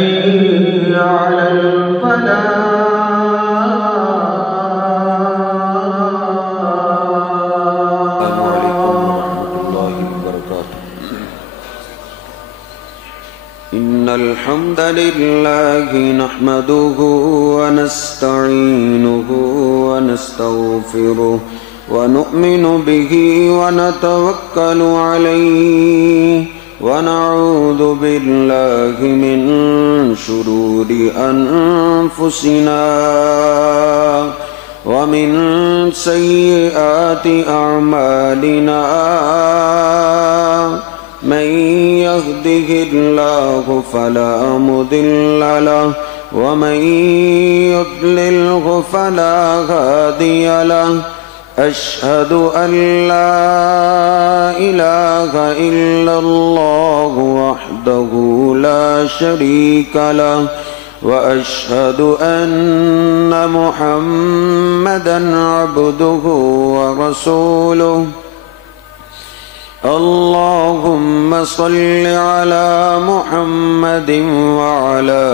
على الفلاح. السلام عليكم ورحمة الله وبركاته. إن الحمد لله نحمده ونستعينه ونستغفره ونؤمن به ونتوكل عليه ونعوذ بالله من شرور أنفسنا ومن سيئات أعمالنا من يهده الله فلا مضل له ومن يضلله فلا هادي له. أشهد أن لا إله إلا الله وحده لا شريك له وأشهد أن محمدًا عبده ورسوله. اللهم صل على محمد وعلى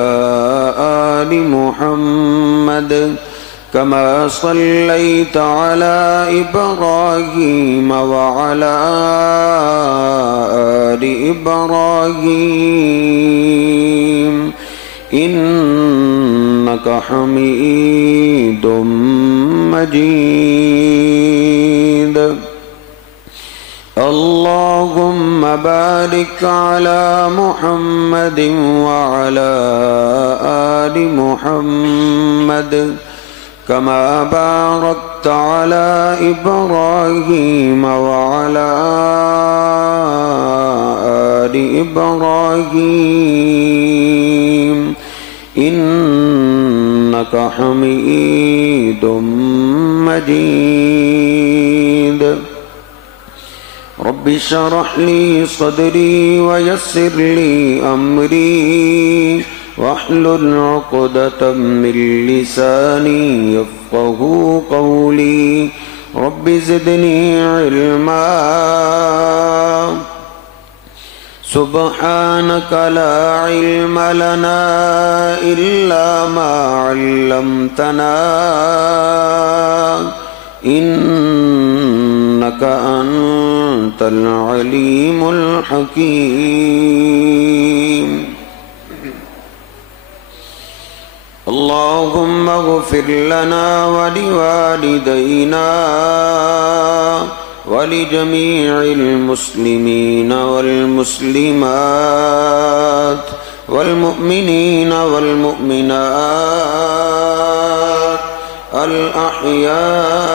آل محمد كما صليت على إبراهيم وعلى آل إبراهيم إنك حميد مجيد. اللهم بارك على محمد وعلى آل محمد كما باركت على إبراهيم وعلى آل إبراهيم إنك حميد مجيد. رب اشرح لي صدري ويسر لي أمري واحلل عقدة من لساني يفقهوا قولي. رب زدني علما سبحانك لا علم لنا إلا ما علمتنا إنك أنت العليم الحكيم. اللهم اغفر لنا ولوالدينا ولجميع المسلمين والمسلمات والمؤمنين والمؤمنات الأحياء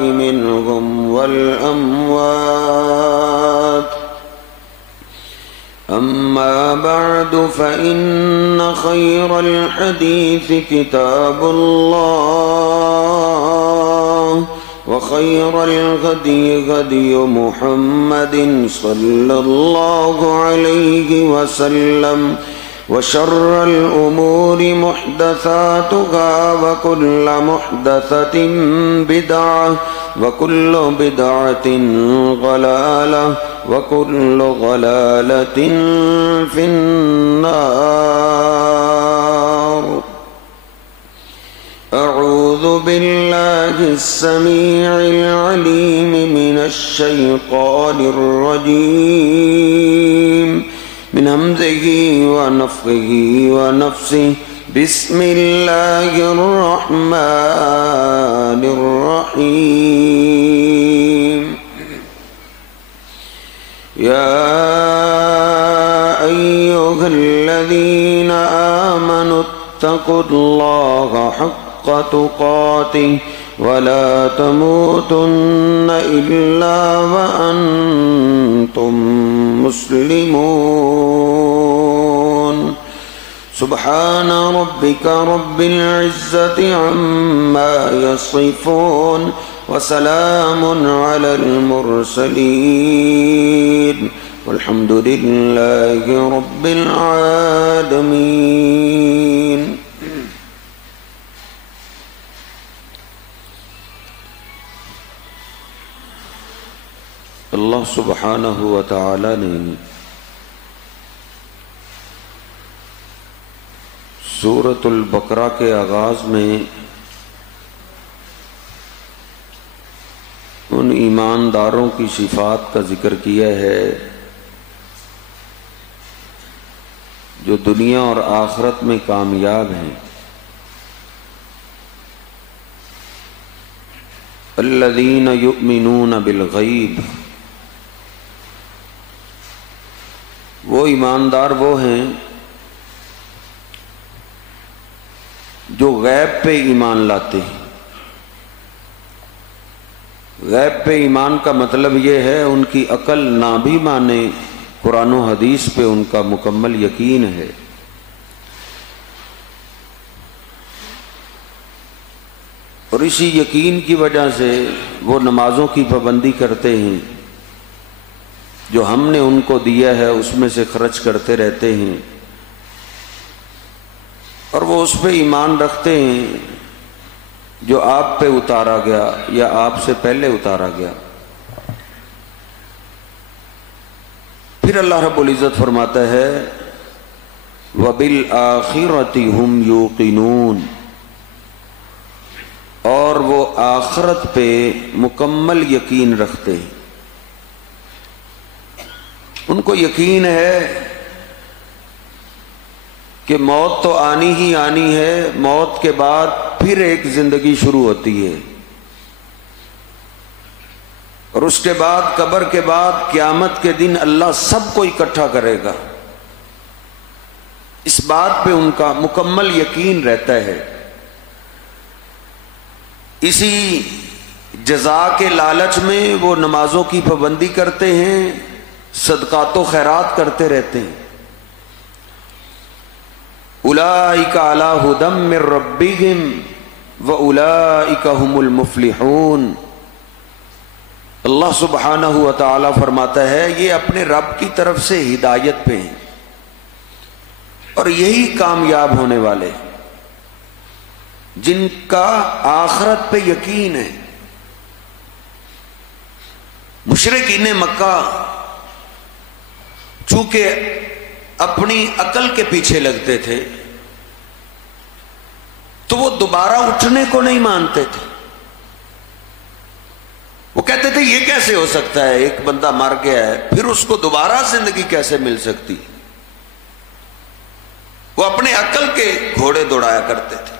منهم والأموات. أما بعد فإن خير الحديث كتاب الله وخير الهدي هدي محمد صلى الله عليه وسلم وشر الأمور محدثاتها وكل محدثة بدعة وكل بدعة ضلالة وكل ضلالة في النار. أعوذ بالله السميع العليم من الشيطان الرجيم من همزه ونفخه ونفسه. بسم الله الرحمن الرحيم. يا أيها الذين آمنوا اتقوا الله حق تقاته ولا تموتن إلا وأنتم مسلمون. سبحان ربك رب العزة عما يصفون وسلام على المرسلين والحمد لله رب العالمين. اللہ سبحانہ و تعالی نے سورۃ البقرہ کے آغاز میں ان ایمانداروں کی صفات کا ذکر کیا ہے جو دنیا اور آخرت میں کامیاب ہیں. الذین یؤمنون بالغیب، وہ ایماندار وہ ہیں جو غیب پہ ایمان لاتے ہیں. غیب پہ ایمان کا مطلب یہ ہے ان کی عقل نہ بھی مانے، قرآن و حدیث پہ ان کا مکمل یقین ہے. اور اسی یقین کی وجہ سے وہ نمازوں کی پابندی کرتے ہیں، جو ہم نے ان کو دیا ہے اس میں سے خرچ کرتے رہتے ہیں، اور وہ اس پہ ایمان رکھتے ہیں جو آپ پہ اتارا گیا یا آپ سے پہلے اتارا گیا. پھر اللہ رب العزت فرماتا ہے وَبِالْآخِرَةِ هُمْ يُوقِنُونَ، اور وہ آخرت پہ مکمل یقین رکھتے ہیں. ان کو یقین ہے کہ موت تو آنی ہی آنی ہے، موت کے بعد پھر ایک زندگی شروع ہوتی ہے، اور اس کے بعد قبر کے بعد قیامت کے دن اللہ سب کو اکٹھا کرے گا. اس بات پہ ان کا مکمل یقین رہتا ہے. اسی جزا کے لالچ میں وہ نمازوں کی پابندی کرتے ہیں، صدقات و خیرات کرتے رہتے ہیں. اولئک علی ھدی من ربہم واولئک ھم المفلحون. اللہ سبحانہ و تعالی فرماتا ہے یہ اپنے رب کی طرف سے ہدایت پہ ہیں اور یہی کامیاب ہونے والے جن کا آخرت پہ یقین ہے. مشرکین مکہ چونکہ اپنی عقل کے پیچھے لگتے تھے تو وہ دوبارہ اٹھنے کو نہیں مانتے تھے. وہ کہتے تھے یہ کیسے ہو سکتا ہے، ایک بندہ مر گیا ہے پھر اس کو دوبارہ زندگی کیسے مل سکتی. وہ اپنے عقل کے گھوڑے دوڑایا کرتے تھے.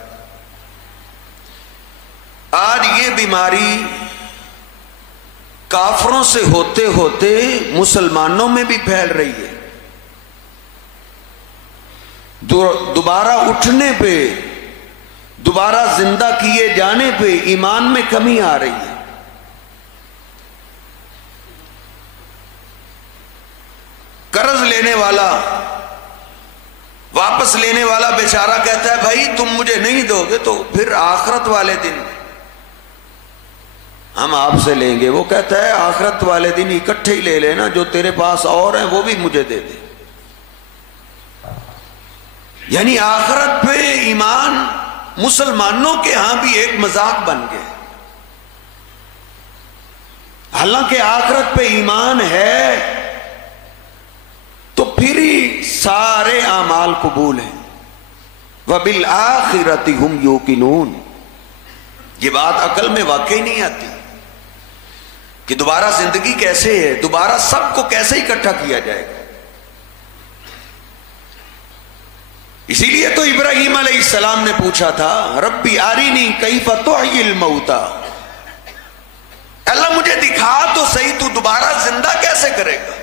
آج یہ بیماری کافروں سے ہوتے ہوتے مسلمانوں میں بھی پھیل رہی ہے. دوبارہ اٹھنے پہ، دوبارہ زندہ کیے جانے پہ ایمان میں کمی آ رہی ہے. قرض لینے والا، واپس لینے والا بیچارہ کہتا ہے بھائی تم مجھے نہیں دو گے تو پھر آخرت والے دن ہم آپ سے لیں گے. وہ کہتا ہے آخرت والے دن اکٹھے ہی لے لینا، جو تیرے پاس اور ہیں وہ بھی مجھے دے دے. یعنی آخرت پہ ایمان مسلمانوں کے ہاں بھی ایک مذاق بن گیا. حالانکہ آخرت پہ ایمان ہے تو پھر ہی سارے اعمال قبول ہیں. وَبِالْآخِرَةِ هُمْ يُوقِنُونَ. یہ بات عقل میں واقعی نہیں آتی کہ دوبارہ زندگی کیسے ہے، دوبارہ سب کو کیسے اکٹھا کیا جائے گا. اسی لیے تو ابراہیم علیہ السلام نے پوچھا تھا ربی آرینی کیف تحیی الموتى، اللہ مجھے دکھا تو صحیح تو دوبارہ زندہ کیسے کرے گا.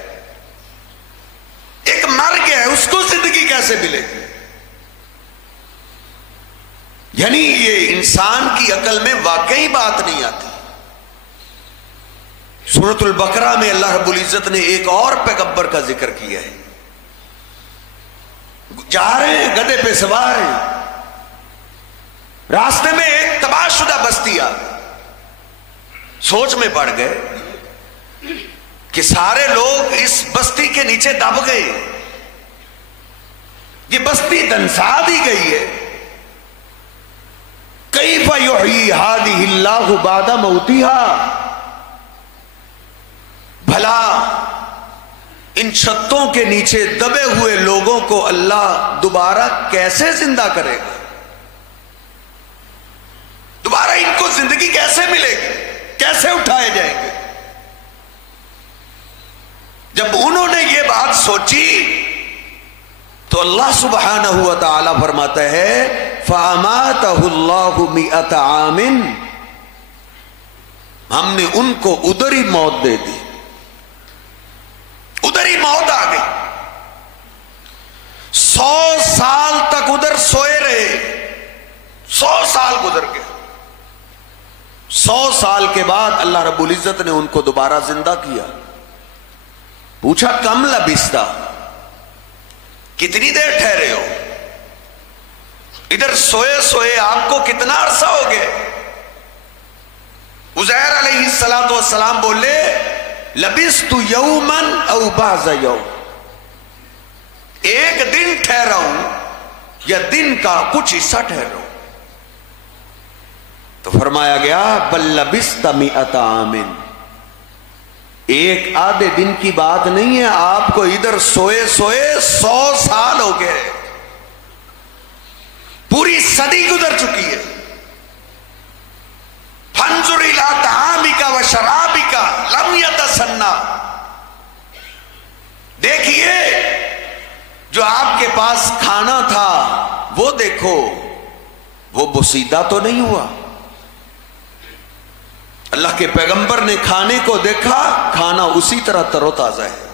ایک مر گیا ہے اس کو زندگی کیسے ملے گی. یعنی یہ انسان کی عقل میں واقعی بات نہیں آتی. سورۃ البقرہ میں اللہ رب العزت نے ایک اور پیغمبر کا ذکر کیا ہے. جا رہے ہیں گدھے پہ سوار ہیں، راستے میں ایک تباہ شدہ بستی آ گئی. سوچ میں پڑ گئے کہ سارے لوگ اس بستی کے نیچے دب گئے، یہ بستی دنسا دی گئی ہے. کیف یحیی ہذہ اللہ بعد موتہا، بھلا ان چھتوں کے نیچے دبے ہوئے لوگوں کو اللہ دوبارہ کیسے زندہ کرے گا؟ دوبارہ ان کو زندگی کیسے ملے گی؟ کیسے اٹھائے جائیں گے؟ جب انہوں نے یہ بات سوچی تو اللہ سبحانہ و تعالی فرماتا ہے فَأَمَاتَهُ اللَّهُ مِئَةَ عَامٍ، ہم نے ان کو ادھر ہی موت دے دی، ادھر ہی موت آ گئی۔ 100 سال تک ادھر سوئے رہے، 100 سال گزر گئے۔ 100 سال کے بعد اللہ رب العزت نے ان کو دوبارہ زندہ کیا۔ پوچھا کم لبثتا، کتنی دیر ٹھہرے ہو؟ ادھر سوئے سوئے آپ کو کتنا عرصہ ہو گئے؟ عزیر علیہ السلام بولے لبثت یوما او بعض یوم، ایک دن ٹھہرا ہوں یا دن کا کچھ حصہ ٹھہرا ہوں۔ تو فرمایا گیا بل لبثت 100 عام، ایک آدھے دن کی بات نہیں ہے، آپ کو ادھر سوئے سوئے 100 سال ہو گئے، پوری صدی گزر چکی ہے۔ فانظر الی طعامک و شرابک لم یتسنى، دیکھیے جو آپ کے پاس کھانا تھا وہ دیکھو، وہ بوسیدہ تو نہیں ہوا۔ اللہ کے پیغمبر نے کھانے کو دیکھا، کھانا اسی طرح تر و تازہ ہے۔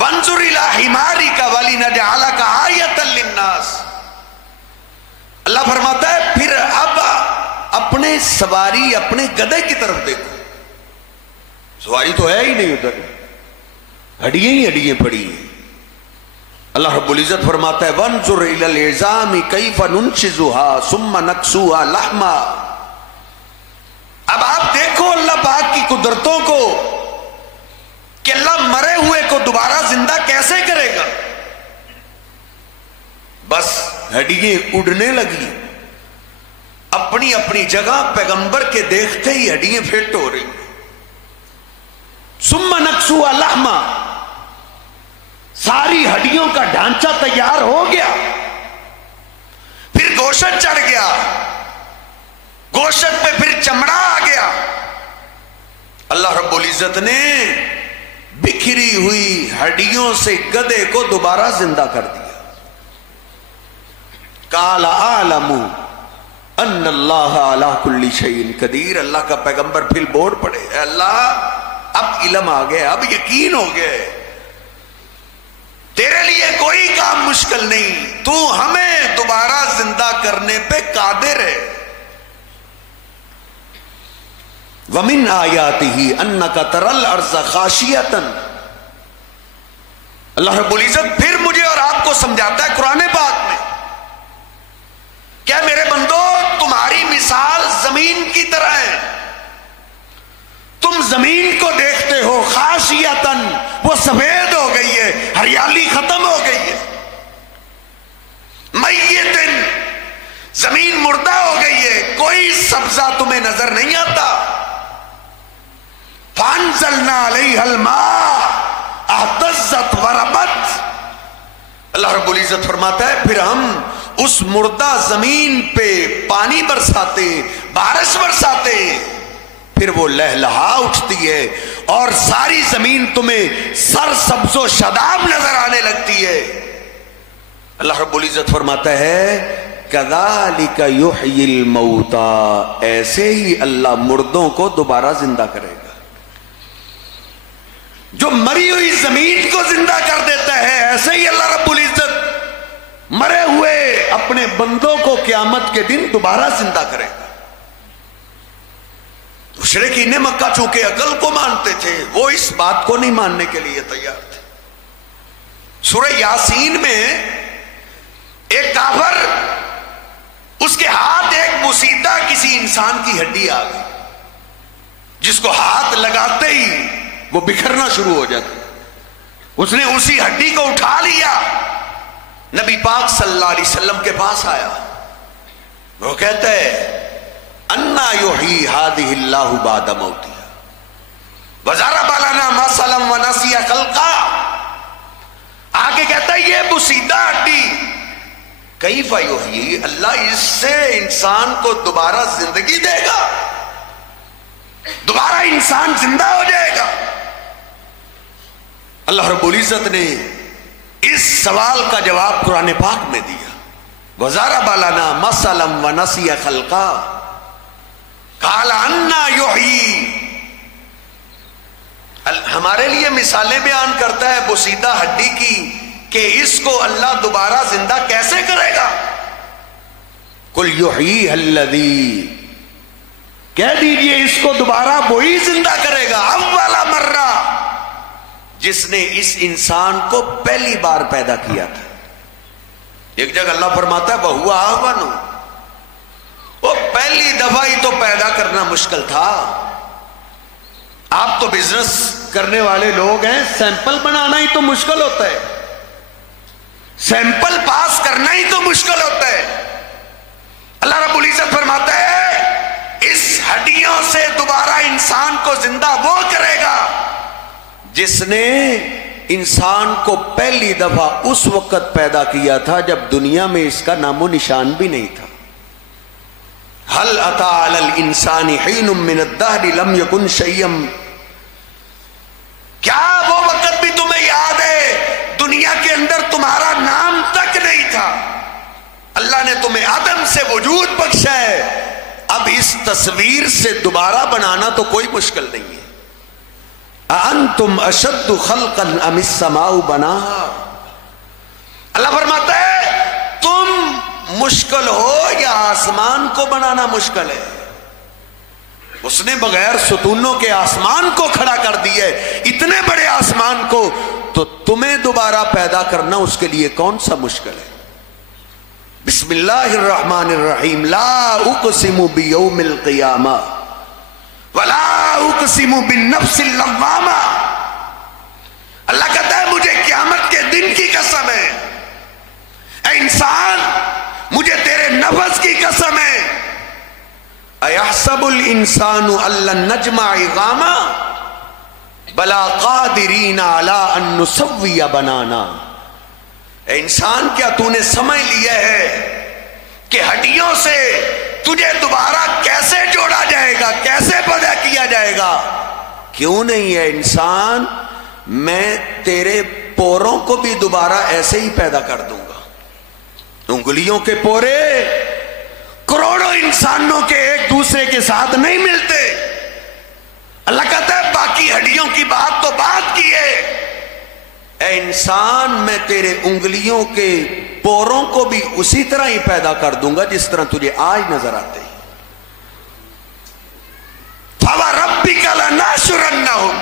وانظر الی حمارک ولنجعلک آیۃ للناس، اللہ فرماتا ہے پھر اب اپنے سواری اپنے گدھے کی طرف دیکھو، سواری تو ہے ہی نہیں ادھر، ہڈیاں ہی ہڈیاں پڑی ہیں۔ اللہ رب العزت فرماتا ہے وانظر الی العظام کیف ننشزها ثم نکسوها لحما، اب آپ دیکھو اللہ پاک کی قدرتوں کو کہ اللہ مرے ہوئے کو دوبارہ زندہ کیسے کرے گا۔ بس ہڈیاں اڑنے لگی اپنی اپنی جگہ، پیغمبر کے دیکھتے ہی ہڈیاں فٹ ہو رہی۔ ثم نکسوها لحما، ساری ہڈیوں کا ڈھانچہ تیار ہو گیا، پھر گوشت چڑھ گیا، گوشت پہ پھر چمڑا آ گیا۔ اللہ رب العزت نے بکھری ہوئی ہڈیوں سے گدھے کو دوبارہ زندہ کر دیا۔ قال اعلم ان اللہ علی کل شیء قدیر، اللہ کا پیغمبر پھر بول پڑے اے اللہ اب علم آ گیا، اب یقین ہو گئے، تیرے لیے کوئی کام مشکل نہیں، تو ہمیں دوبارہ زندہ کرنے پہ قادر ہے۔ وَمِنْ آیَاتِهِ أَنَّكَ تَرَى الْأَرْضَ خَاشِعَةً، اللہ رب العزت پھر مجھے اور آپ کو سمجھاتا ہے قرآن پاک میں، کیا میرے بندو تمہاری مثال زمین کی طرح ہے، تم زمین کو دیکھتے ہو خاشعۃً، وہ سفید ہو گئی ہے، ہریالی ختم ہو گئی ہے، میتن، زمین مردہ ہو گئی ہے، کوئی سبزہ تمہیں نظر نہیں آتا۔ فَأَنزَلْنَا عَلَيْهَا الْمَاءَ اهْتَزَّتْ وَرَبَتْ، اللہ رب العزت فرماتا ہے پھر ہم اس مردہ زمین پہ پانی برساتے، بارش برساتے، پھر وہ لہلہا اٹھتی ہے اور ساری زمین تمہیں سر سبز و شاداب نظر آنے لگتی ہے۔ اللہ رب العزت فرماتا ہے کذالک یحیی الموتى، ایسے ہی اللہ مردوں کو دوبارہ زندہ کرے گا۔ جو مری ہوئی زمین کو زندہ کر دیتا ہے، ایسے ہی اللہ رب العزت مرے ہوئے اپنے بندوں کو قیامت کے دن دوبارہ زندہ کرے گا۔ مشرکین مکہ چونکہ عقل کو مانتے تھے، وہ اس بات کو نہیں ماننے کے لیے تیار تھے۔ سورہ یاسین میں ایک کافر، اس کے ہاتھ ایک مسیدہ کسی انسان کی ہڈی آ گئی، جس کو ہاتھ لگاتے ہی وہ بکھرنا شروع ہو جاتی، اس نے اسی ہڈی کو اٹھا لیا، نبی پاک صلی اللہ علیہ وسلم کے پاس آیا، وہ کہتا ہے انا یحیی ہذہ اللہ بعد موتہا، وَضَرَبَ لَنَا مَثَلًا وَنَسِيَ خَلْقًا. آگے کہتا ہے یہ بوسیدہ ہڈی کیف یحیی، اللہ اس سے انسان کو دوبارہ زندگی دے گا، دوبارہ انسان زندہ ہو جائے گا. اللہ رب العزت نے اس سوال کا جواب قرآن پاک میں دیا. وَضَرَبَ لَنَا مَثَلًا وَنَسِيَ خَلْقًا قَالَ أَنَّىٰ يُحْيِي. ہمارے لیے مثالیں بیان کرتا ہے بوسیدہ ہڈی کی کہ اس کو اللہ دوبارہ زندہ کیسے کرے گا. قُلْ يُحْيِيهَا الَّذِي، کہہ دیجئے اس کو دوبارہ وہی زندہ کرے گا اول مرہ، جس نے اس انسان کو پہلی بار پیدا کیا تھا. ایک جگہ اللہ فرماتا ہے وَهُوَ أَهْوَنُ، وہ پہلی دفعہ ہی تو پیدا کرنا مشکل تھا. آپ تو بزنس کرنے والے لوگ ہیں، سیمپل بنانا ہی تو مشکل ہوتا ہے، سیمپل پاس کرنا ہی تو مشکل ہوتا ہے. اللہ رب العزت فرماتا ہے اس ہڈیوں سے دوبارہ انسان کو زندہ وہ کرے گا جس نے انسان کو پہلی دفعہ اس وقت پیدا کیا تھا جب دنیا میں اس کا نام و نشان بھی نہیں تھا. هل أتى على الإنسان حين من الدهر لم يكن شيئا، کیا وہ وقت بھی تمہیں یاد ہے دنیا کے اندر تمہارا نام تک نہیں تھا، اللہ نے تمہیں عدم سے وجود بخشا ہے. اب اس تصویر سے دوبارہ بنانا تو کوئی مشکل نہیں ہے. أَأَنْتُمْ أَشَدُّ خَلْقًا أَمِ السَّمَاءُ بَنَاهَا. اللہ فرماتا ہے تم مشکل ہو یا آسمان کو بنانا مشکل ہے. اس نے بغیر ستونوں کے آسمان کو کھڑا کر دیا ہے، اتنے بڑے آسمان کو، تو تمہیں دوبارہ پیدا کرنا اس کے لیے کون سا مشکل ہے. بسم اللہ الرحمن الرحیم. لا اقسم بیوم القیامہ ولا اقسم بالنفس اللوامہ. اللہ کہتا ہے مجھے قیامت کے دن کی قسم ہے، اے انسان مجھے تیرے نفس کی قسم ہے. ایحسب الانسان ان لن نجمع عظاما بلا قادرین علی ان نسوی بنانا. اے انسان کیا تو نے سمجھ لیا ہے کہ ہڈیوں سے تجھے دوبارہ کیسے جوڑا جائے گا، کیسے پیدا کیا جائے گا؟ کیوں نہیں ہے انسان، میں تیرے پوروں کو بھی دوبارہ ایسے ہی پیدا کر دوں گا. انگلیوں کے پورے کروڑوں انسانوں کے ایک دوسرے کے ساتھ نہیں ملتے. اللہ کہتا ہے باقی ہڈیوں کی بات تو بات کی ہے، اے انسان میں تیرے انگلیوں کے پوروں کو بھی اسی طرح ہی پیدا کر دوں گا جس طرح تجھے آج نظر آتے ہیں. فَوَرَبِّكَ لَنَحْشُرَنَّهُمْ.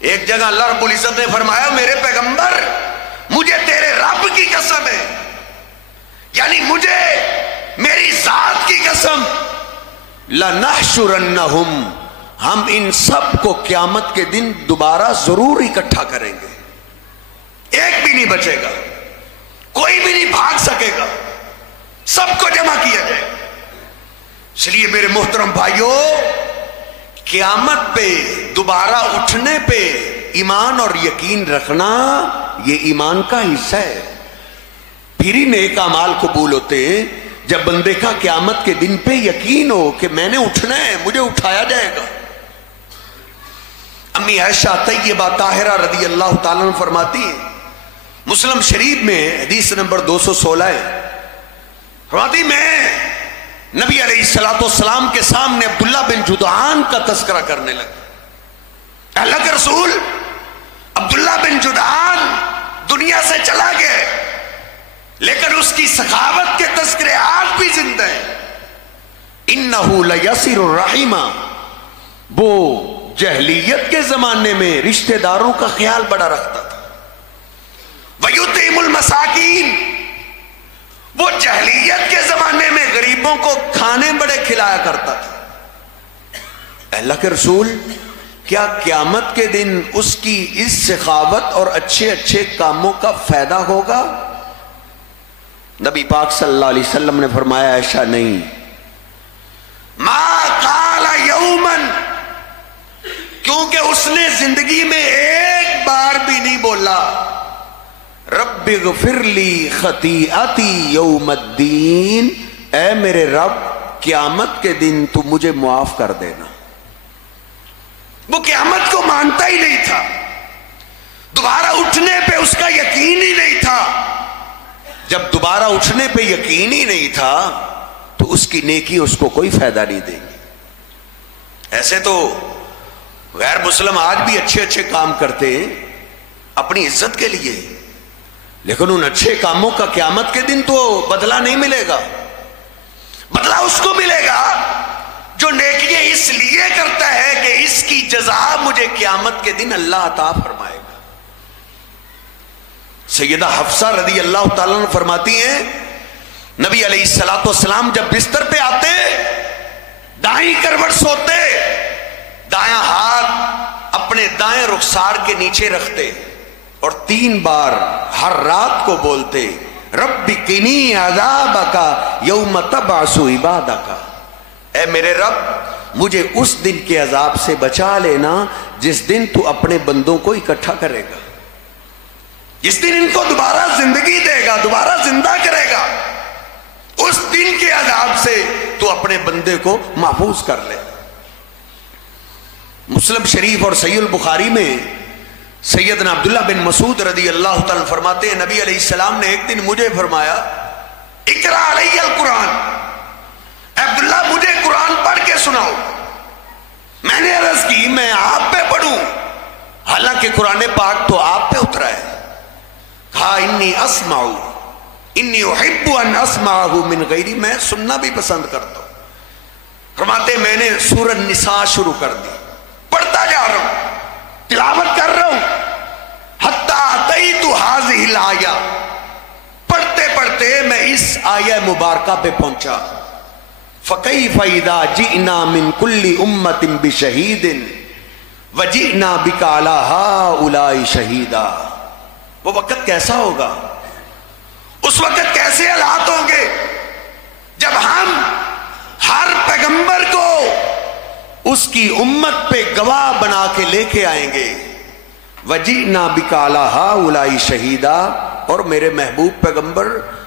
ایک جگہ اللہ رب العزت نے فرمایا میرے پیغمبر مجھے تیرے رب کی قسم ہے، یعنی مجھے میری ذات کی قسم، لَنَحْشُرَنَّهُمْ، ہم ان سب کو قیامت کے دن دوبارہ ضرور اکٹھا کریں گے. ایک بھی نہیں بچے گا، کوئی بھی نہیں بھاگ سکے گا، سب کو جمع کیا جائے گا. اس لیے میرے محترم بھائیوں، قیامت پہ دوبارہ اٹھنے پہ ایمان اور یقین رکھنا یہ ایمان کا حصہ ہے. پھر ہی نیک اعمال قبول ہوتے ہیں جب بندے کا قیامت کے دن پہ یقین ہو کہ میں نے اٹھنا ہے، مجھے اٹھایا جائے گا. امی عائشہ طیبہ طاہرہ رضی اللہ تعالیٰ عنہ فرماتی ہیں، مسلم شریف میں حدیث نمبر 216 ہے، فرماتی میں نبی علیہ السلام کے سامنے عبداللہ بن جدعان کا تذکرہ کرنے لگا. اللہ کے رسول عبداللہ بن جدعان دنیا سے چلا گئے، لیکن اس کی سخاوت کے تذکرے آج بھی زندہ ہیں. انہو لیسر الرحیمہ، وہ جہلیت کے زمانے میں رشتہ داروں کا خیال بڑا رکھتا تھا. ویطعم المساکین، وہ جہلیت کے زمانے میں غریبوں کو کھانے بڑے کھلایا کرتا تھا. اللہ کے رسول کیا قیامت کے دن اس کی اس سخاوت اور اچھے اچھے کاموں کا فائدہ ہوگا؟ نبی پاک صلی اللہ علیہ وسلم نے فرمایا ایسا نہیں. ما قال یومن، کیونکہ اس نے زندگی میں ایک بار بھی نہیں بولا رب اغفر لی خطیئتی یوم الدین، اے میرے رب قیامت کے دن تو مجھے معاف کر دینا۔ وہ قیامت کو مانتا ہی نہیں تھا، دوبارہ اٹھنے پہ اس کا یقین ہی نہیں تھا۔ جب دوبارہ اٹھنے پہ یقین ہی نہیں تھا تو اس کی نیکی اس کو کوئی فائدہ نہیں دے گی۔ ایسے تو غیر مسلم آج بھی اچھے اچھے کام کرتے ہیں اپنی عزت کے لیے، لیکن ان اچھے کاموں کا قیامت کے دن تو بدلہ نہیں ملے گا۔ بدلہ اس کو ملے گا جو نیکیاں اس لیے کرتا ہے کہ اس کی جزا مجھے قیامت کے دن اللہ عطا فرمائے گا۔ سیدہ حفصہ رضی اللہ تعالیٰ عنہ فرماتی ہیں نبی علیہ الصلوۃ والسلام جب بستر پہ آتے دائیں کروٹ سوتے، دایاں ہاتھ اپنے دائیں رخسار کے نیچے رکھتے اور 3 بار ہر رات کو بولتے رب قنی عذابک یوم تبعث عبادک، اے میرے رب مجھے اس دن کے عذاب سے بچا لینا جس دن تو اپنے بندوں کو اکٹھا کرے گا، جس دن ان کو دوبارہ زندگی دے گا، دوبارہ زندہ کرے گا، اس دن کے عذاب سے تو اپنے بندے کو محفوظ کر لے۔ مسلم شریف اور صحیح البخاری میں سیدنا عبداللہ بن مسعود رضی اللہ تعالیٰ فرماتے ہیں نبی علیہ السلام نے ایک دن مجھے فرمایا اقرا علی القرآن، عبداللہ مجھے قرآن پڑھ کے سناؤ۔ میں نے عرض کی میں آپ پہ پڑھوں، حالانکہ قرآن پاک تو آپ پہ اترا ہے۔ کہا انی اسمع، انی احب ان اسمعہ من غیری، میں سننا بھی پسند کرتا ہوں۔ فرماتے میں نے سورۃ النساء شروع کر دی، پڑھتا جا رہا ہوں، تلاوت کر رہا ہوں، حتی اتیت ہذہ الآیہ، پڑھتے پڑھتے میں اس آیہ مبارکہ پہ پہنچا فَكَيْفَ إِذَا جِئْنَا مِن كُلِّ أُمَّةٍ بِشَهِيدٍ وَجِئْنَا بِكَ عَلَى هَؤُلَاءِ شَهِيدًا۔ وہ وقت کیسا ہوگا، اس وقت کیسے حالات ہوں گے جب ہم ہر پیغمبر کو اس کی امت پہ گواہ بنا کے لے کے آئیں گے، وَجِئْنَا بِكَ عَلَى هَؤُلَاءِ شَهِيدًا، اور میرے محبوب پیغمبر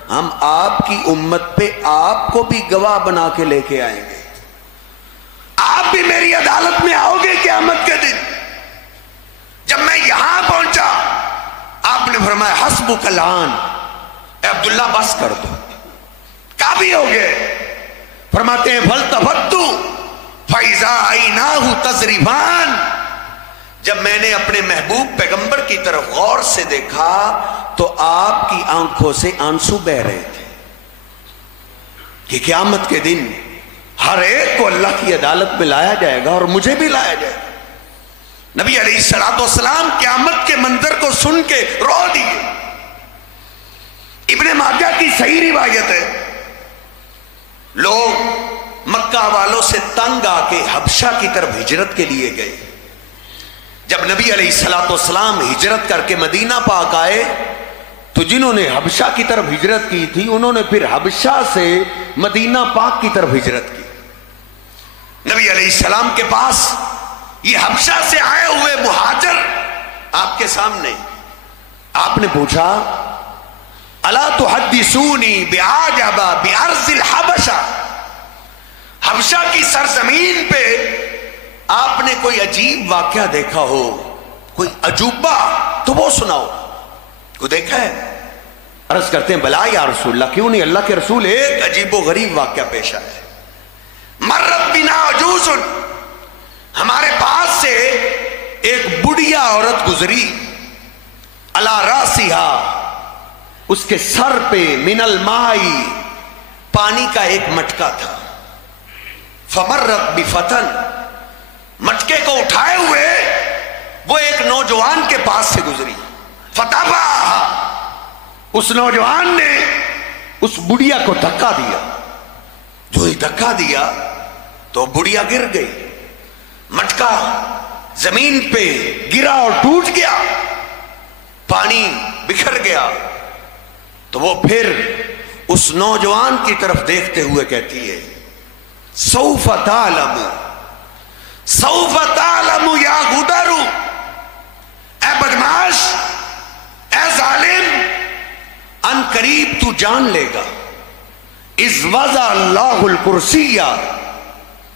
ہم آپ کی امت پہ آپ کو بھی گواہ بنا کے لے کے آئیں گے، آپ بھی میری عدالت میں آؤ گے قیامت کے دن۔ جب میں یہاں پہنچا آپ نے فرمایا حسبک الآن، اے عبداللہ بس کر دو، کافی ہو گئے۔ فرماتے ہیں فَالْتَفَتُّ فَإِذَا عَيْنَاهُ تَذْرِفَانِ، جب میں نے اپنے محبوب پیغمبر کی طرف غور سے دیکھا تو آپ کی آنکھوں سے آنسو بہ رہے تھے کہ قیامت کے دن ہر ایک کو اللہ کی عدالت میں لایا جائے گا اور مجھے بھی لایا جائے گا۔ نبی علیہ الصلوۃ والسلام قیامت کے منظر کو سن کے رو دیے۔ ابن ماجہ کی صحیح روایت ہے، لوگ مکہ والوں سے تنگ آ کے حبشہ کی طرف ہجرت کے لیے گئے۔ جب نبی علیہ الصلوۃ والسلام ہجرت کر کے مدینہ پاک آئے تو جنہوں نے حبشہ کی طرف ہجرت کی تھی انہوں نے پھر حبشہ سے مدینہ پاک کی طرف ہجرت کی۔ نبی علیہ السلام کے پاس یہ حبشہ سے آئے ہوئے مہاجر آپ کے سامنے، آپ نے پوچھا الا تحدثونی بعجب بارض الحبشہ، حبشہ کی سرزمین پہ آپ نے کوئی عجیب واقعہ دیکھا ہو، کوئی عجوبہ تو وہ سناؤ، کو دیکھا ہے؟ عرض کرتے ہیں بلا یا رسول اللہ، کیوں نہیں اللہ کے رسول، ایک عجیب و غریب واقعہ پیش آیا ہے۔ مرت بنا عجوز، ہمارے پاس سے ایک بڑھیا عورت گزری، علی راسہا، اس کے سر پہ من الماء، پانی کا ایک مٹکا تھا، فمرت بفتن، مٹکے کو اٹھائے ہوئے وہ ایک نوجوان کے پاس سے گزری، فتبعہا، اس نوجوان نے اس بڑھیا کو دھکا دیا، جو ہی دھکا دیا تو بڑھیا گر گئی، مٹکا زمین پہ گرا اور ٹوٹ گیا، پانی بکھر گیا، تو وہ پھر اس نوجوان کی طرف دیکھتے ہوئے کہتی ہے سوف تعلم سوف تعلم یا غدر، اے بدماش، اے ظالم، ان قریب تو جان لے گا. اذ وضع اللہ الکرسی،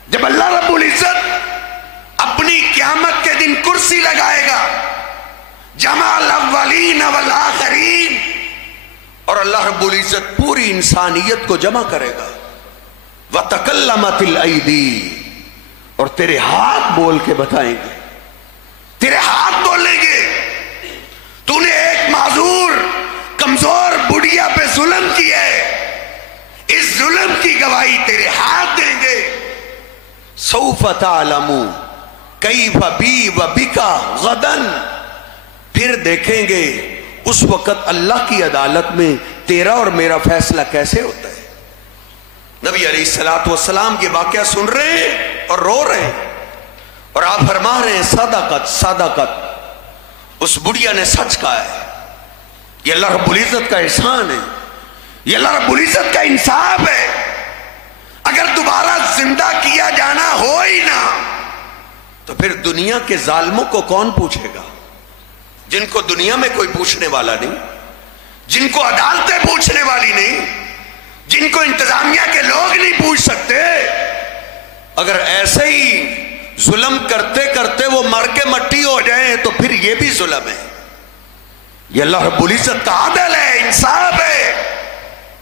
جب اللہ رب العزت اپنی قیامت کے دن کرسی لگائے گا، جمع الاولین والآخرین، اور اللہ رب العزت پوری انسانیت کو جمع کرے گا. وَتَكَلَّمَتِ الْأَيْدِي، اور تیرے ہاتھ بول کے بتائیں گے، تیرے ہاتھ بولیں گے تو نے ایک معذور کمزور بڑھیا پہ ظلم کیا ہے، اس ظلم کی گواہی تیرے ہاتھ دیں گے. سوف تعلم کیف بی و بکا غدن، پھر دیکھیں گے اس وقت اللہ کی عدالت میں تیرا اور میرا فیصلہ کیسے ہوتا ہے. نبی علیہ الصلوۃ والسلام یہ واقعہ سن رہے ہیں اور رو رہے ہیں، اور آپ فرما رہے ہیں صدقت صدقت، اس بڑھیا نے سچ کہا ہے. یہ اللہ رب العزت کا احسان ہے، یہ اللہ رب العزت کا انصاف ہے. اگر دوبارہ زندہ کیا جانا ہو ہی نہ تو پھر دنیا کے ظالموں کو کون پوچھے گا، جن کو دنیا میں کوئی پوچھنے والا نہیں، جن کو عدالتیں پوچھنے والی نہیں، جن کو انتظامیہ کے لوگ نہیں پوچھ سکتے. اگر ایسے ہی ظلم کرتے کرتے وہ مر کے مٹی ہو جائیں تو پھر یہ بھی ظلم ہے. یہ اللہ رب العزت کا عدل ہے، انصاف ہے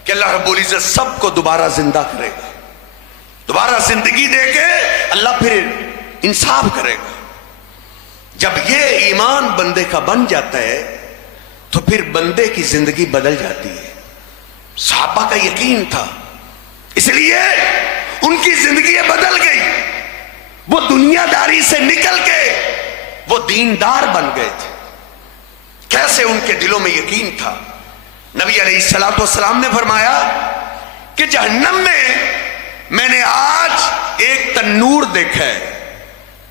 کہ اللہ رب العزت سب کو دوبارہ زندہ کرے گا، دوبارہ زندگی دے کے اللہ پھر انصاف کرے گا. جب یہ ایمان بندے کا بن جاتا ہے تو پھر بندے کی زندگی بدل جاتی ہے. صحابہ کا یقین تھا، اس لیے ان کی زندگی بدل گئی. وہ دنیا داری سے نکل کے وہ دیندار بن گئے تھے. کیسے ان کے دلوں میں یقین تھا. نبی علیہ الصلوۃ والسلام نے فرمایا کہ جہنم میں نے آج ایک تنور دیکھا ہے،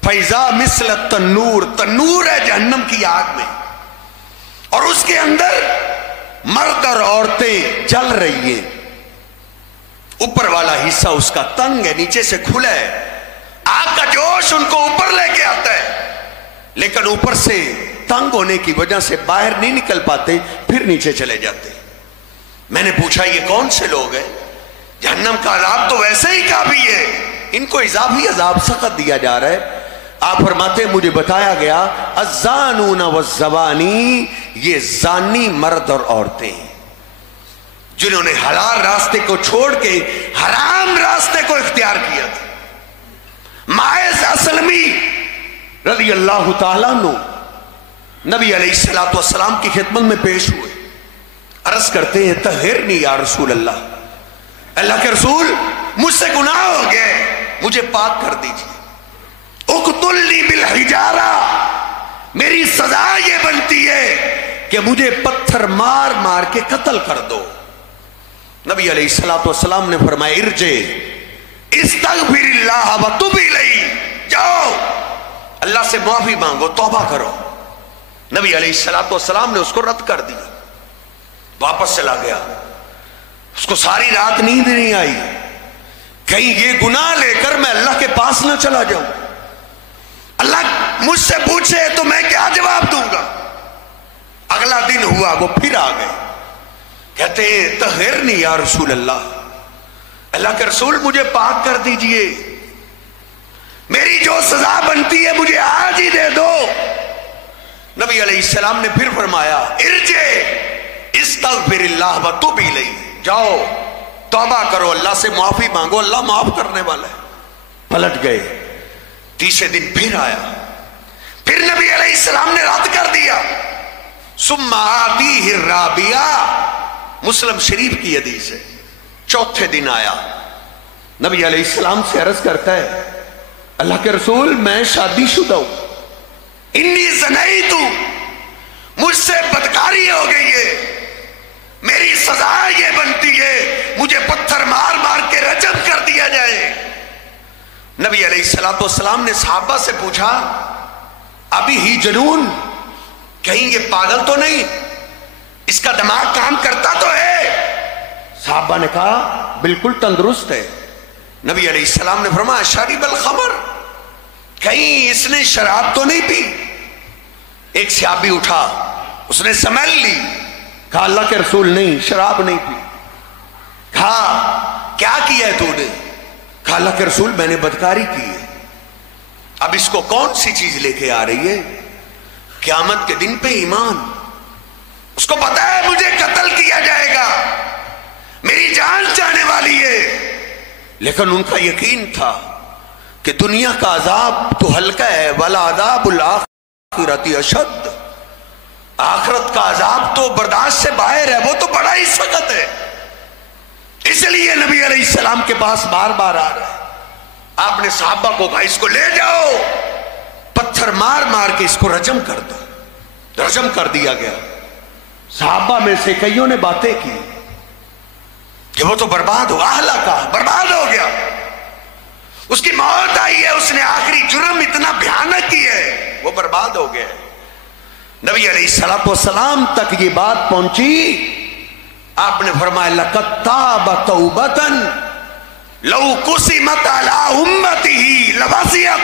فیضا مثل التنور، تنور ہے جہنم کی آگ میں، اور اس کے اندر مرد اور عورتیں جل رہی ہیں. اوپر والا حصہ اس کا تنگ ہے، نیچے سے کھلا ہے. آگ کا جوش ان کو اوپر لے کے آتا ہے، لیکن اوپر سے تنگ ہونے کی وجہ سے باہر نہیں نکل پاتے، پھر نیچے چلے جاتے. میں نے پوچھا یہ کون سے لوگ ہیں؟ جہنم کا عذاب تو ویسے ہی کافی ہے، ان کو اضافی عذاب سخت دیا جا رہا ہے. آپ فرماتے ہیں مجھے بتایا گیا الزانون والزوانی، یہ زانی مرد اور عورتیں ہیں جنہوں نے حلال راستے کو چھوڑ کے حرام راستے کو اختیار کیا تھا. ماعز اسلمی رضی اللہ تعالیٰ عنہ نبی علیہ الصلوۃ والسلام کی خدمت میں پیش ہوئے، عرض کرتے ہیں طہرنی یا رسول اللہ، اللہ کے رسول مجھ سے گناہ ہو گئے، مجھے پاک کر دیجیے. اقتلنی بالحجارہ، میری سزا یہ بنتی ہے کہ مجھے پتھر مار مار کے قتل کر دو. نبی علیہ الصلوۃ والسلام نے فرمایا ارجع استغفر اللہ وتب الیہ، جاؤ اللہ سے معافی مانگو، توبہ کرو. نبی علیہ الصلوۃ والسلام نے اس کو رد کر دیا، واپس چلا گیا. اس کو ساری رات نیند نہیں آئی، کہیں یہ گناہ لے کر میں اللہ کے پاس نہ چلا جاؤں، اللہ مجھ سے پوچھے تو میں کیا جواب دوں گا. اگلا دن ہوا وہ پھر آ گئے، کہتے ہیں طہرنی یا رسول اللہ، اللہ کے رسول مجھے پاک کر دیجئے، میری جو سزا بنتی ہے مجھے آج ہی دے دو. نبی علیہ السلام نے پھر فرمایا ارجع استغفر اللہ وتب الیہ، جاؤ توبہ کرو، اللہ سے معافی مانگو، اللہ معاف کرنے والا ہے. پلٹ گئے. تیسرے دن پھر آیا، پھر نبی علیہ السلام نے رد کر دیا. ثم آتیہ الرابعہ، مسلم شریف کی حدیث ہے. چوتھے دن آیا، نبی علیہ السلام سے عرض کرتا ہے اللہ کے رسول میں شادی شدہ ہوں، انی زنیت، مجھ سے بدکاری ہو گئی ہے، میری سزا یہ بنتی ہے مجھے پتھر مار مار کے رجم کر دیا جائے. نبی علیہ الصلوۃ والسلام نے صحابہ سے پوچھا ابھی ہی جنون، کہیں یہ پاگل تو نہیں، اس کا دماغ کام کرتا تو ہے؟ صحابہ نے کہا بالکل تندرست ہے. نبی علیہ السلام نے فرمایا شرب الخمر، کہیں اس نے شراب تو نہیں پی؟ ایک صحابی اٹھا، اس نے سمیل لی، کہا اللہ کے رسول نہیں، شراب نہیں پی۔ کہا کیا کیا ہے تو نے؟ کہا اللہ کے رسول میں نے بدکاری کی ہے۔ اب اس کو کون سی چیز لے کے آ رہی ہے؟ قیامت کے دن پہ ایمان۔ اس کو پتا ہے مجھے قتل کیا جائے گا، میری جان جانے والی ہے، لیکن ان کا یقین تھا کہ دنیا کا عذاب تو ہلکا ہے، وَلَعَذَابُ الْآخِرَةِ أَشَدُّ، آخرت کا عذاب تو برداشت سے باہر ہے، وہ تو بڑا ہی سخت ہے۔ اس لیے نبی علیہ السلام کے پاس بار بار آ رہا ہے۔ آپ نے صحابہ کو کہا اس کو لے جاؤ، پتھر مار مار کے اس کو رجم کر دو۔ رجم کر دیا گیا۔ صحابہ میں سے کئیوں نے باتیں کی کہ وہ تو برباد ہو، اہلکا، برباد ہو گیا، اس کی موت آئی ہے، اس نے آخری جرم اتنا بھیانک کی ہے، وہ برباد ہو گیا۔ نبی علیہ السلام تک یہ بات پہنچی، آپ نے فرمایا لَقَدْ تَابَ تَوْبَةً لَوْ قُسِمَتْ عَلَىٰ أُمَّتِهِ لَبَسِيَتْ۔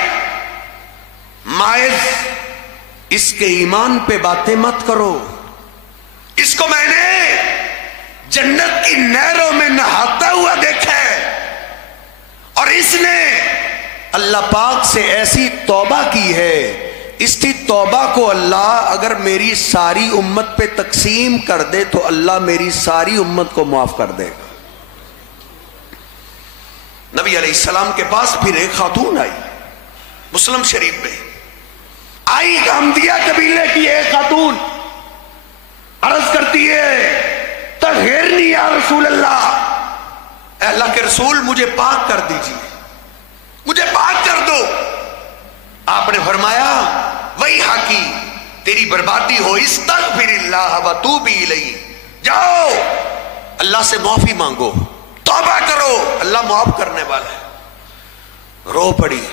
مائز اس کے ایمان پہ باتیں مت کرو، اس کو میں نے جنت کی نہروں میں نہاتا ہوا دیکھا ہے، اور اس نے اللہ پاک سے ایسی توبہ کی ہے، اس کی توبہ کو اللہ اگر میری ساری امت پہ تقسیم کر دے تو اللہ میری ساری امت کو معاف کر دے گا۔ نبی علیہ السلام کے پاس پھر ایک خاتون آئی، مسلم شریف میں آئی، غامدیہ قبیلے کی ایک خاتون، عرض کرتی ہے طہرنی یا رسول اللہ، اے اللہ کے رسول مجھے پاک کر دیجیے، مجھے پاک کر دو۔ آپ نے فرمایا وہی حقی، تیری بربادی ہو، استغفر اللہ وتوبی الیہ، جاؤ اللہ سے معافی مانگو، توبہ کرو، اللہ معاف کرنے والا ہے۔ رو پڑی،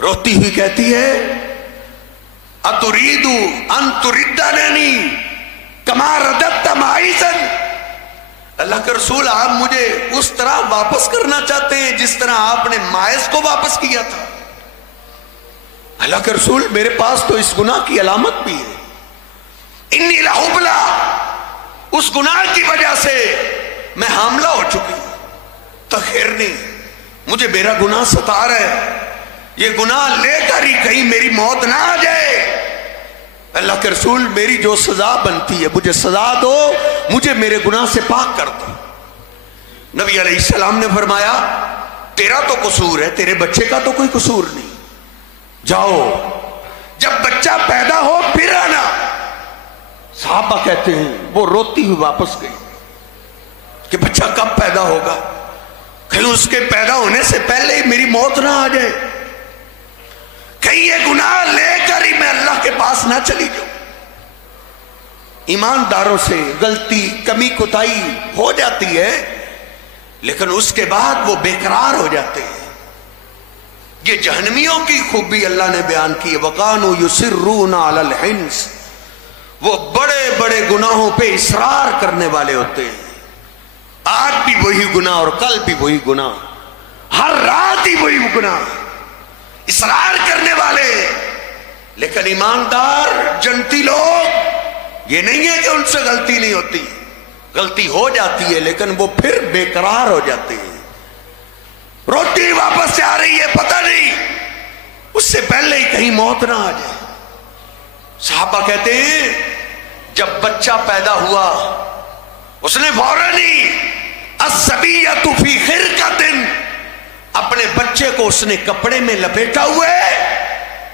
روتی ہوئی کہتی ہے اتريد ان تردنني كما رددت معيزا، اللہ کے رسول آپ مجھے اس طرح واپس کرنا چاہتے ہیں جس طرح آپ نے مائز کو واپس کیا تھا؟ اللہ کے رسول میرے پاس تو اس گناہ کی علامت بھی ہے، انی لحبلا، اس گناہ کی وجہ سے میں حاملہ ہو چکی ہوں، طہرنی، مجھے میرا گناہ ستا رہا ہے، یہ گناہ لے کر ہی کہیں میری موت نہ آ جائے۔ اللہ کے رسول میری جو سزا بنتی ہے مجھے سزا دو، مجھے میرے گناہ سے پاک کر دو۔ نبی علیہ السلام نے فرمایا تیرا تو قصور ہے، تیرے بچے کا تو کوئی قصور نہیں، جاؤ جب بچہ پیدا ہو پھر آنا۔ صحابہ کہتے ہیں وہ روتی ہوئی واپس گئی کہ بچہ کب پیدا ہوگا، کہیں اس کے پیدا ہونے سے پہلے ہی میری موت نہ آ جائے، کہیں یہ گناہ لے کر ہی میں اللہ کے پاس نہ چلی جاؤں۔ ایمانداروں سے غلطی کمی کوتاہی ہو جاتی ہے، لیکن اس کے بعد وہ بے قرار ہو جاتے ہیں۔ یہ جہنمیوں کی خوبی اللہ نے بیان کی ہے، وَقَانُوا يُصِرُّونَ عَلَى الْحِنْسِ، وہ بڑے بڑے گناہوں پہ اصرار کرنے والے ہوتے ہیں، آج بھی وہی گناہ اور کل بھی وہی گناہ، ہر رات ہی وہی گناہ، اصرار کرنے والے۔ لیکن ایماندار جنتی لوگ یہ نہیں ہے کہ ان سے غلطی نہیں ہوتی، غلطی ہو جاتی ہے لیکن وہ پھر بے قرار ہو جاتے ہیں، روٹی واپس سے آ رہی ہے پتہ نہیں، اس سے پہلے ہی کہیں موت نہ آ جائے۔ صحابہ کہتے ہیں جب بچہ پیدا ہوا اس نے فوراً ہی الصبیۃ فی خرقۃ، اپنے بچے کو اس نے کپڑے میں لپیٹا ہوئے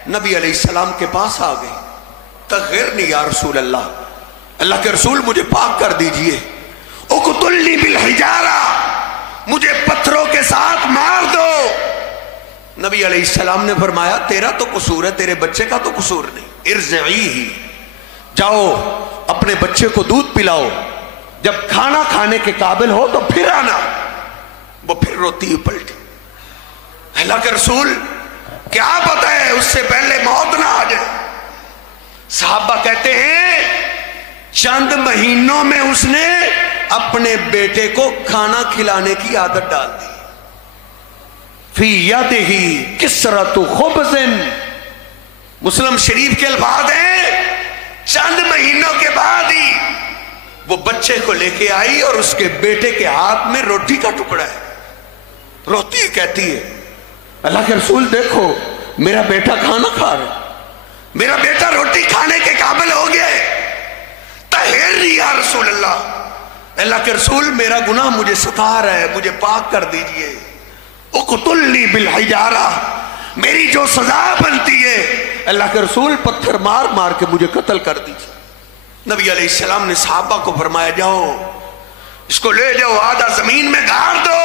نبی علیہ السلام کے پاس آ گئی، طہرنی یا رسول اللہ، اللہ کے رسول مجھے پاک کر دیجئے، اقتلنی بالحجارہ، مجھے پتھروں کے ساتھ مار دو۔ نبی علیہ السلام نے فرمایا تیرا تو قصور ہے، تیرے بچے کا تو قصور نہیں، ارضعیہ، جاؤ اپنے بچے کو دودھ پلاؤ، جب کھانا کھانے کے قابل ہو تو پھر آنا۔ وہ پھر روتی ہوئی پلٹی، اللہ کے رسول کیا پتہ ہے اس سے پہلے موت نہ آ جائے۔ صحابہ کہتے ہیں چند مہینوں میں اس نے اپنے بیٹے کو کھانا کھلانے کی عادت ڈال دی، فی یدہ کسرۃ خبز، مسلم شریف کے الفاظ ہیں، چند مہینوں کے بعد ہی وہ بچے کو لے کے آئی اور اس کے بیٹے کے ہاتھ میں روٹی کا ٹکڑا ہے، روتی ہے، کہتی ہے اللہ کے رسول دیکھو میرا بیٹا کھانا کھا رہا ہے، میرا بیٹا روٹی کھانے کے قابل ہو گیا ہے، طہرنی یا رسول اللہ کے رسول میرا گناہ مجھے ستا رہا ہے، مجھے پاک کر دیجئے، اقتلنی بالحجارہ، میری جو سزا بنتی ہے اللہ کے رسول پتھر مار مار کے مجھے قتل کر دیجئے۔ نبی علیہ السلام نے صحابہ کو فرمایا جاؤ اس کو لے جاؤ، آدھا زمین میں گاڑ دو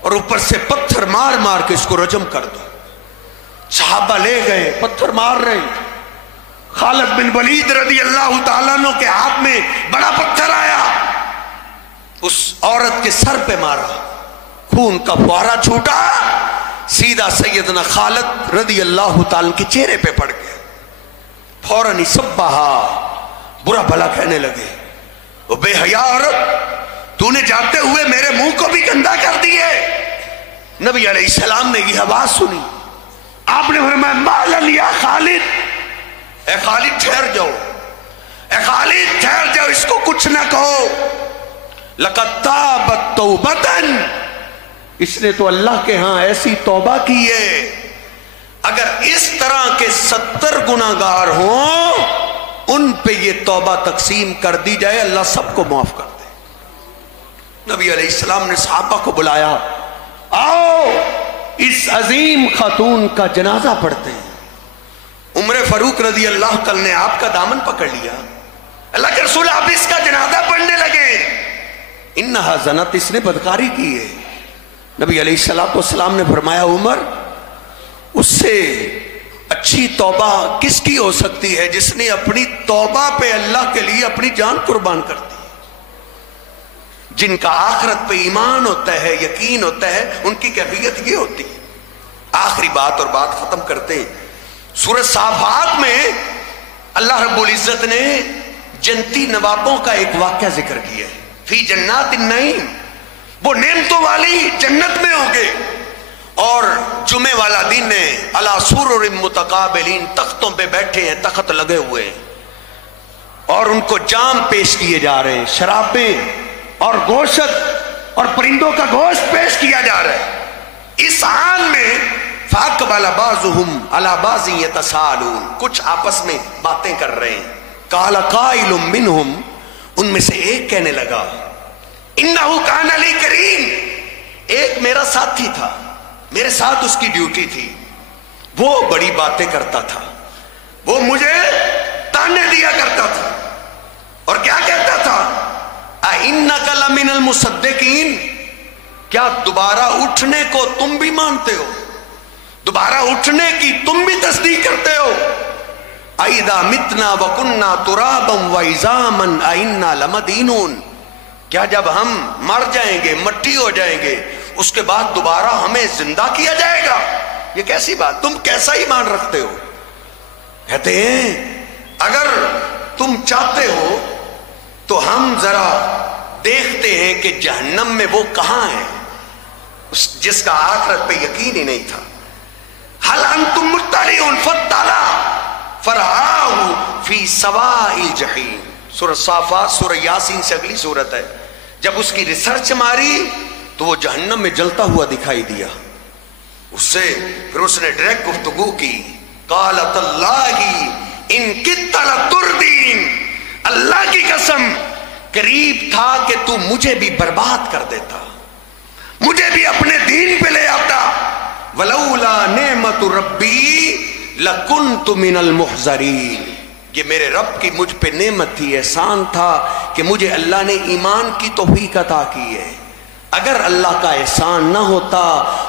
اور اوپر سے پتھر مار مار کے اس کو رجم کر دو۔ صحابہ لے گئے، پتھر مار رہے، خالد بن ولید رضی اللہ تعالیٰ عنہ کے ہاتھ میں بڑا پتھر آیا، اس عورت کے سر پہ مارا، خون کا فوارہ چھوٹا، سیدھا سیدنا خالد رضی اللہ تعالیٰ کے چہرے پہ پڑ گیا، فوراً ہی سبہا، برا بھلا کہنے لگے، وہ بے حیا عورت، تو نے جاتے ہوئے میرے منہ کو بھی گندا کر دیے۔ نبی علیہ السلام نے یہ آواز سنی، آپ نے فرمایا مالن یا خالد، اے خالد ٹھہر جاؤ، اے خالد ٹھہر جاؤ، اس کو کچھ نہ کہو، لقد تابت توبتن، اس نے تو اللہ کے ہاں ایسی توبہ کی ہے، اگر اس طرح کے 70 گناہگار ہوں ان پہ یہ توبہ تقسیم کر دی جائے اللہ سب کو معاف کر دے۔ نبی علیہ السلام نے صحابہ کو بلایا، آؤ اس عظیم خاتون کا جنازہ پڑھتے ہیں۔ عمر فاروق رضی اللہ تعالیٰ نے آپ کا دامن پکڑ لیا، اللہ کے رسول آپ اس کا جنازہ پڑھنے لگے، انہا زنت، اس نے بدکاری کی ہے۔ نبی علیہ السلام نے فرمایا عمر، اس سے اچھی توبہ کس کی ہو سکتی ہے جس نے اپنی توبہ پہ اللہ کے لیے اپنی جان قربان کر دی۔ جن کا آخرت پہ ایمان ہوتا ہے، یقین ہوتا ہے، ان کی کیفیت یہ ہوتی ہے۔ آخری بات اور بات ختم کرتے ہیں، سورہ صافات میں اللہ رب العزت نے جنتی نوابوں کا ایک واقعہ ذکر کیا ہے، فی جنات النعیم، وہ نعمتوں والی جنت میں ہوں گے، اور جمعے والا دن ہے، علی سرر متقابلین، تختوں پہ بیٹھے ہیں، تخت لگے ہوئے ہیں، اور ان کو جام پیش کیے جا رہے ہیں، شرابیں اور گوشت اور پرندوں کا گوشت پیش کیا جا رہا ہے۔ اس آن میں فاقبل بعضهم علی بعض یتساءلون، کچھ آپس میں باتیں کر رہے ہیں، قال قائل منهم، ان میں سے ایک کہنے لگا، انہ کان لی کریم، ایک میرا ساتھی تھا، میرے ساتھ اس کی ڈیوٹی تھی، وہ بڑی باتیں کرتا تھا، وہ مجھے تانے دیا کرتا تھا، اور کیا کہتا تھا، اِنَّكَ لَمِنَ الْمُصَدِّقِينَ، کیا دوبارہ اٹھنے کو تم بھی مانتے ہو، دوبارہ اٹھنے کی تم بھی تصدیق کرتے ہو، اَإِذَا مِتْنَا وَكُنَّا تُرَابًا وَعِظَامًا اَإِنَّا لَمَدِينُونَ، کیا جب ہم مر جائیں گے، مٹی ہو جائیں گے، اس کے بعد دوبارہ ہمیں زندہ کیا جائے گا؟ یہ کیسی بات، تم کیسا ایمان رکھتے ہو؟ کہتے ہیں اگر تم چاہتے ہو تو ہم ذرا دیکھتے ہیں کہ جہنم میں وہ کہاں ہے جس کا آخرت پہ یقین ہی نہیں تھا۔ حل انتم مطلعون فاطلع فرآہ فی سواء الجحیم، سورہ صافات، سورہ یاسین سے اگلی سورت ہے، جب اس کی ریسرچ ماری تو وہ جہنم میں جلتا ہوا دکھائی دیا، اس سے پھر اس نے ڈائریکٹ گفتگو کی، قالت اللہ ان کدت لتردین، اللہ کی قسم قریب تھا کہ تو مجھے بھی برباد کر دیتا، مجھے بھی اپنے دین پہ لے آتا، ولولا نعمت ربی لکنت من المحضرین، یہ میرے رب کی مجھ پہ نعمت تھی، احسان تھا کہ مجھے اللہ نے ایمان کی توفیق عطا کی ہے، اگر اللہ کا احسان نہ ہوتا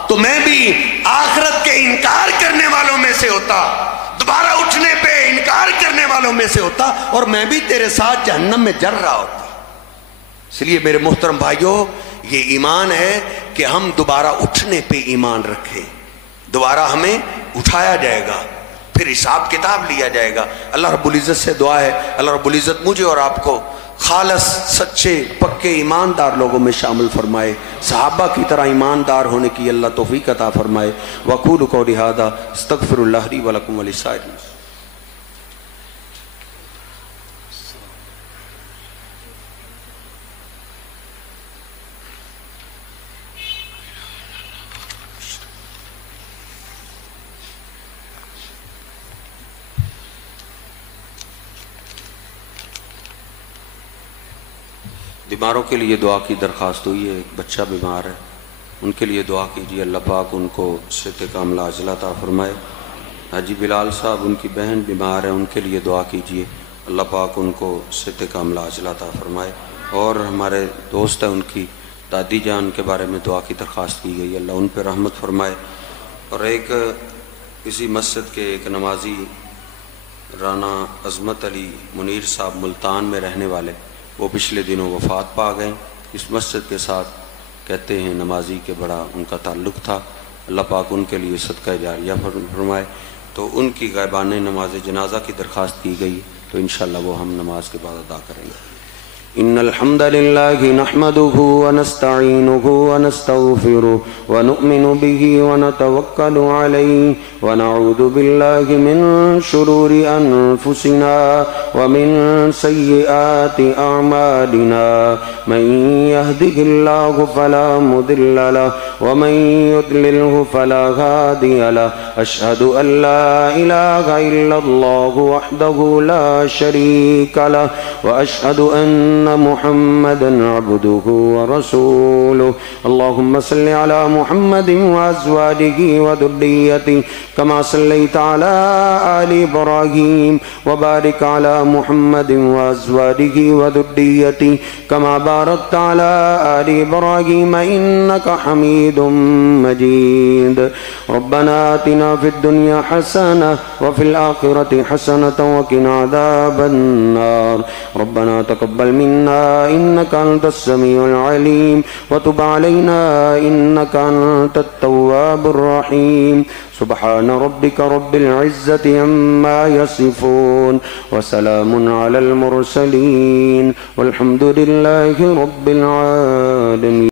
تو میں بھی آخرت کے انکار کرنے والوں میں سے ہوتا، دوبارہ اٹھنے پہ انکار کرنے والوں میں سے ہوتا، اور میں بھی تیرے ساتھ جہنم میں جل رہا ہوتا۔ اس لیے میرے محترم بھائیوں، یہ ایمان ہے کہ ہم دوبارہ اٹھنے پہ ایمان رکھیں، دوبارہ ہمیں اٹھایا جائے گا، پھر حساب کتاب لیا جائے گا۔ اللہ رب العزت سے دعا ہے اللہ رب العزت مجھے اور آپ کو خالص سچے پکے ایماندار لوگوں میں شامل فرمائے، صحابہ کی طرح ایماندار ہونے کی اللہ توفیق عطا فرمائے۔ وَأَقُولُ قَوْلِي هَٰذَا أَسْتَغْفِرُ اللَّهَ لِي وَلَكُمْ وَلِسَائِرِ الْمُسْلِمِينَ۔ بیماروں کے لیے دعا کی درخواست ہوئی ہے، ایک بچہ بیمار ہے، ان کے لیے دعا کیجیے، اللہ پاک ان کو صحت کاملہ عاجلہ عطا فرمائے۔ حاجی بلال صاحب ان کی بہن بیمار ہے، ان کے لیے دعا کیجیے، اللہ پاک ان کو صحت کاملہ عاجلہ عطا فرمائے۔ اور ہمارے دوست ہیں، ان کی دادی جان کے بارے میں دعا کی درخواست کی گئی، اللہ ان پہ رحمت فرمائے۔ اور ایک اسی مسجد کے ایک نمازی رانا عظمت علی منیر صاحب ملتان میں رہنے والے، وہ پچھلے دنوں وفات پا گئے۔ اس مسجد کے ساتھ کہتے ہیں نمازی کے بڑا ان کا تعلق تھا، اللہ پاک ان کے لیے صدقہ جاریہ فرمائے۔ تو ان کی غائبانہ نماز جنازہ کی درخواست کی گئی، تو انشاءاللہ وہ ہم نماز کے بعد ادا کریں گے۔ ان الحمد لله نحمده ونستعينه ونستغفره ونؤمن به ونتوكل عليه ونعوذ بالله من شرور انفسنا ومن سيئات اعمالنا من يهده الله فلا مضل له ومن يضلله فلا هادي له اشهد ان لا اله الا الله وحده لا شريك له واشهد ان محمدا عبده ورسوله اللهم صل على محمد وازواجه وذريته كما صليت على آل ابراهيم وبارك على محمد وازواجه وذريته كما باركت على آل ابراهيم انك حميد مجيد ربنا آتنا في الدنيا حسنة وفي الآخرة حسنة وقنا عذاب النار ربنا تقبل منا إنك أنت السميع العليم وتب علينا إنك أنت التواب الرحيم سبحان ربك رب العزة عما يصفون وسلام على المرسلين والحمد لله رب العالمين۔